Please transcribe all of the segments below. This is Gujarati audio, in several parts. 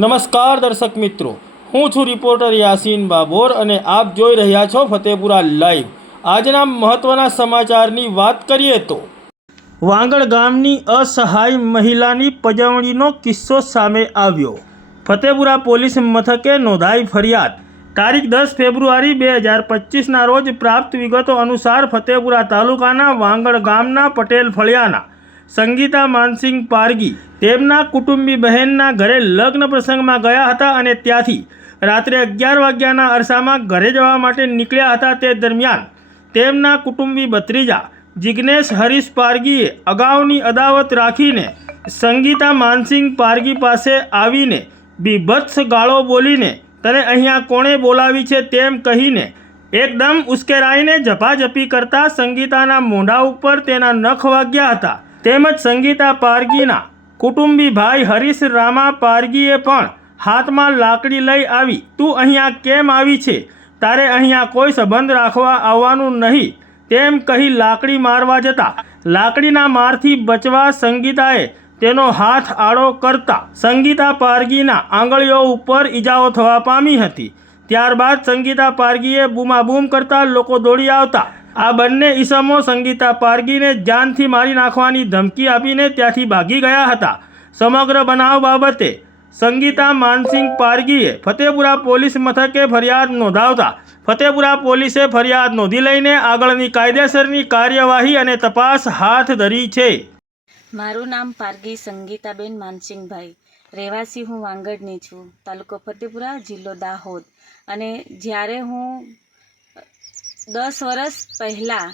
નમસ્કાર દર્શક મિત્રો. હું છું રિપોર્ટર યાસીન બાબોર અને આપ જોઈ રહ્યા છો ફતેપુરા લાઈવ. આજના મહત્વના સમાચારની વાત કરીએ તો વાંગણ ગામની અસહાય મહિલાની પજવણીનો કિસ્સો સામે આવ્યો. ફતેપુરા પોલીસ મથકે નોંધાઈ ફરિયાદ. તારીખ દસ ફેબ્રુઆરી બે હજાર પચીસના રોજ પ્રાપ્ત વિગતો અનુસાર ફતેપુરા તાલુકાના વાંગણ ગામના પટેલ ફળિયાના સંગીતા માનસિંગ પારગી તેમના કુટુંબી બહેનના ઘરે લગ્ન પ્રસંગમાં ગયા હતા અને ત્યાંથી રાત્રે અગિયાર વાગ્યાના અરસામાં ઘરે જવા માટે નીકળ્યા હતા તે દરમિયાન તેમના કુટુંબી ભત્રીજા જિગ્નેશ હરીશ પારગીએ અગાઉની અદાવત રાખીને સંગીતા માનસિંગ પારગી પાસે આવીને બીભત્સ ગાળો બોલીને, તને અહીંયા કોણે બોલાવી છે? તેમ કહીને એકદમ ઉશ્કેરાઈને ઝપાઝપી કરતા સંગીતાના મોઢા ઉપર તેના નખ વાગ્યા હતા. તેમજ સંગીતા પારગીના કુટુંબી ભાઈ હરીશ રામા પારગીએ પણ હાથમાં લાકડી લઈ આવી, તું અહીંયા કેમ આવી છે? તારે અહીંયા કોઈ સંબંધ રાખવા આવવાનું નહીં. તેમ કહી લાકડી મારવા જતા, લાકડીના મારથી બચવા સંગીતાએ તેનો હાથ આડો કરતા સંગીતા પારગીના આંગળીઓ ઉપર ઈજાઓ થવા પામી હતી. ત્યારબાદ સંગીતા પારગીએ બૂમાબૂમ કરતા લોકો દોડી આવતા આ બંને ઈસમો સંગીતા પારગીને જાનથી મારી નાખવાની ધમકી આપીને ત્યાંથી ભાગી ગયા હતા. સમગ્ર બનાવ બાબતે સંગીતા માનસિંગ પારગીએ ફતેપુરા પોલીસ મથકે ફરિયાદ નોંધાવતા ફતેપુરા પોલીસે ફરિયાદ નોંધી લઈને આગળની કાયદેસરની કાર્યવાહી અને તપાસ હાથ ધરી છે. મારું નામ પારગી સંગીતાબેન માનસિંહભાઈ. રહેવાસી હું વાંગડની છું. તાલુકો ફતેપુરા, જિલ્લો દાહોદ. અને જ્યારે હું દસ વર્ષ પહેલાં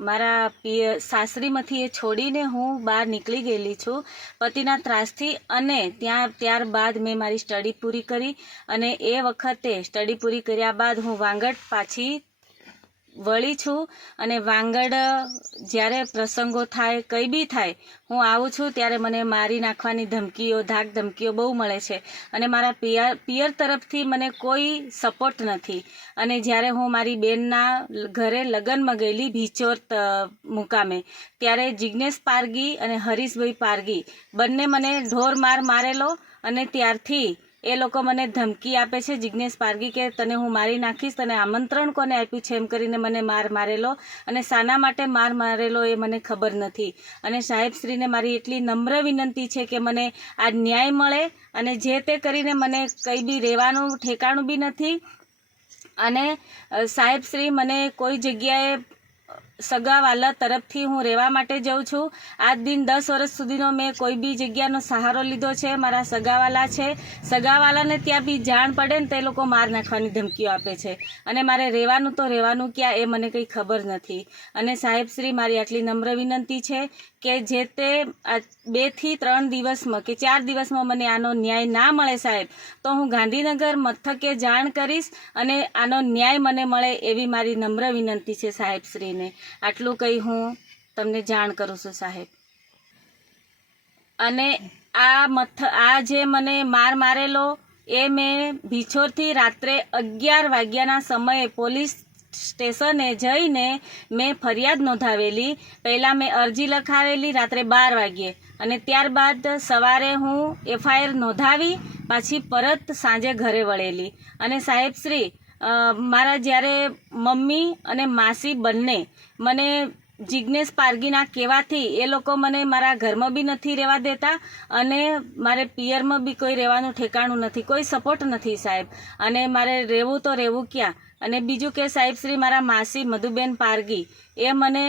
મારા પિય સાસરીમાંથી એ છોડીને હું બહાર નીકળી ગયેલી છું. પતિના ત્રાસથી અને ત્યાં, ત્યારબાદ મેં મારી સ્ટડી પૂરી કરી અને એ વખતે સ્ટડી પૂરી કર્યા બાદ હું વાંગડ પાછી વળી છું અને વાંગડ, જ્યારે પ્રસંગો થાય, કંઈ બી થાય, હું આવું છું, ત્યારે મને મારી નાખવાની ધમકીઓ ધાક ધમકીઓ બહુ મળે છે. અને મારા પિયર પિયર તરફથી મને કોઈ સપોર્ટ નથી. અને જ્યારે હું મારી બેનના ઘરે લગ્નમાં ગયેલી ભીચોર મુકામે, ત્યારે જિજ્ઞેશ પારગી અને હરીશભાઈ પારગી બંને મને ઢોર માર મારેલો અને ત્યારથી એ લોકો મને ધમકી આપે છે જિજ્ઞેશ પારગી કે તને હું મારી નાખીશ, તને આમંત્રણ કોને આપ્યું છે એમ કરીને મને માર મારેલો અને શાના માટે માર મારેલો એ મને ખબર નથી. અને સાહેબશ્રીને મારી એટલી નમ્ર વિનંતી છે કે મને આ ન્યાય મળે અને જે તે કરીને મને કંઈ બી રહેવાનું, ઠેકાણું બી નથી. અને સાહેબશ્રી મને કોઈ જગ્યાએ સગાવાલા તરફથી હું રહેવા માટે જાઉં છું. આજ દિન દસ વર્ષ સુધીનો મેં કોઈ બી જગ્યાનો સહારો લીધો છે. મારા સગાવાલા છે. સગાવાલાને ત્યાં બી જાણ પડે ને તે લોકો માર નાખવાની ધમકીઓ આપે છે. અને મારે રહેવાનું તો રહેવાનું ક્યાં એ મને કંઈ ખબર નથી. અને સાહેબશ્રી મારી આટલી નમ્ર વિનંતી છે કે જે તે બેથી ત્રણ દિવસમાં કે ચાર દિવસમાં મને આનો ન્યાય ના મળે સાહેબ, તો હું ગાંધીનગર મથકે જાણ કરીશ અને આનો ન્યાય મને મળે એવી મારી નમ્ર વિનંતી છે સાહેબશ્રીને આટલું કંઈ હું તમને જાણ કરું છું સાહેબ. અને આ મથ, આ જે મને માર મારેલો, એ મેં ભીછોરથી રાત્રે અગિયાર વાગ્યાના સમયે પોલીસ સ્ટેશને જઈને મેં ફરિયાદ નોંધાવેલી. પહેલાં મેં અરજી લખાવેલી રાત્રે બાર વાગ્યે અને ત્યારબાદ સવારે હું એફઆઈઆર નોંધાવી, પાછી પરત સાંજે ઘરે વળેલી. અને સાહેબશ્રી મારા જ્યારે મમ્મી અને માસી બંને મને જિજ્ઞેશ પારગીના કહેવાથી એ લોકો મને મારા ઘરમાં બી નથી રહેવા દેતા અને મારે પિયરમાં બી કોઈ રહેવાનું ઠેકાણું નથી, કોઈ સપોર્ટ નથી સાહેબ. અને મારે રહેવું તો રહેવું ક્યાં? અને બીજું કે સાહેબ, શ્રી મારા માસી મધુબેન પારગી એ મને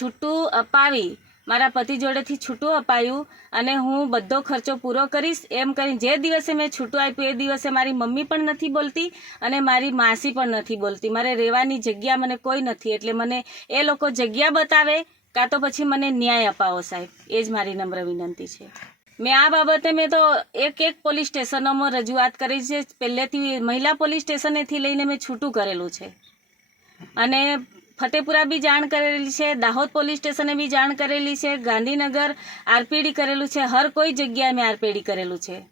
છૂટું અપાવી મારા પતિ જોડેથી છૂટું અપાયું અને હું બધો ખર્ચો પૂરો કરીશ. એમ કરીને જે દિવસે મેં છૂટું આપ્યું, એ દિવસે મારી મમ્મી પણ નથી બોલતી અને મારી માસી પણ નથી બોલતી. મારે રહેવાની જગ્યા મને કોઈ નથી, એટલે મને એ લોકો જગ્યા બતાવે, કાં તો પછી મને ન્યાય અપાવો સાહેબ. એ જ મારી નમ્ર વિનંતી છે. મેં આ બાબતે મેં તો એક એક પોલીસ સ્ટેશનોમાં રજૂઆત કરી છે. પહેલેથી મહિલા પોલીસ સ્ટેશનેથી લઈને મેં છૂટું કરેલું છે. અને ફતેપુરા બી જાણ કરેલી છે, દાહોદ પોલીસ સ્ટેશને બી જાણ કરેલી છે, ગાંધીનગર આરપીડી કરેલું છે, હર કોઈ જગ્યાએ મેં આરપીડી કરેલું છે.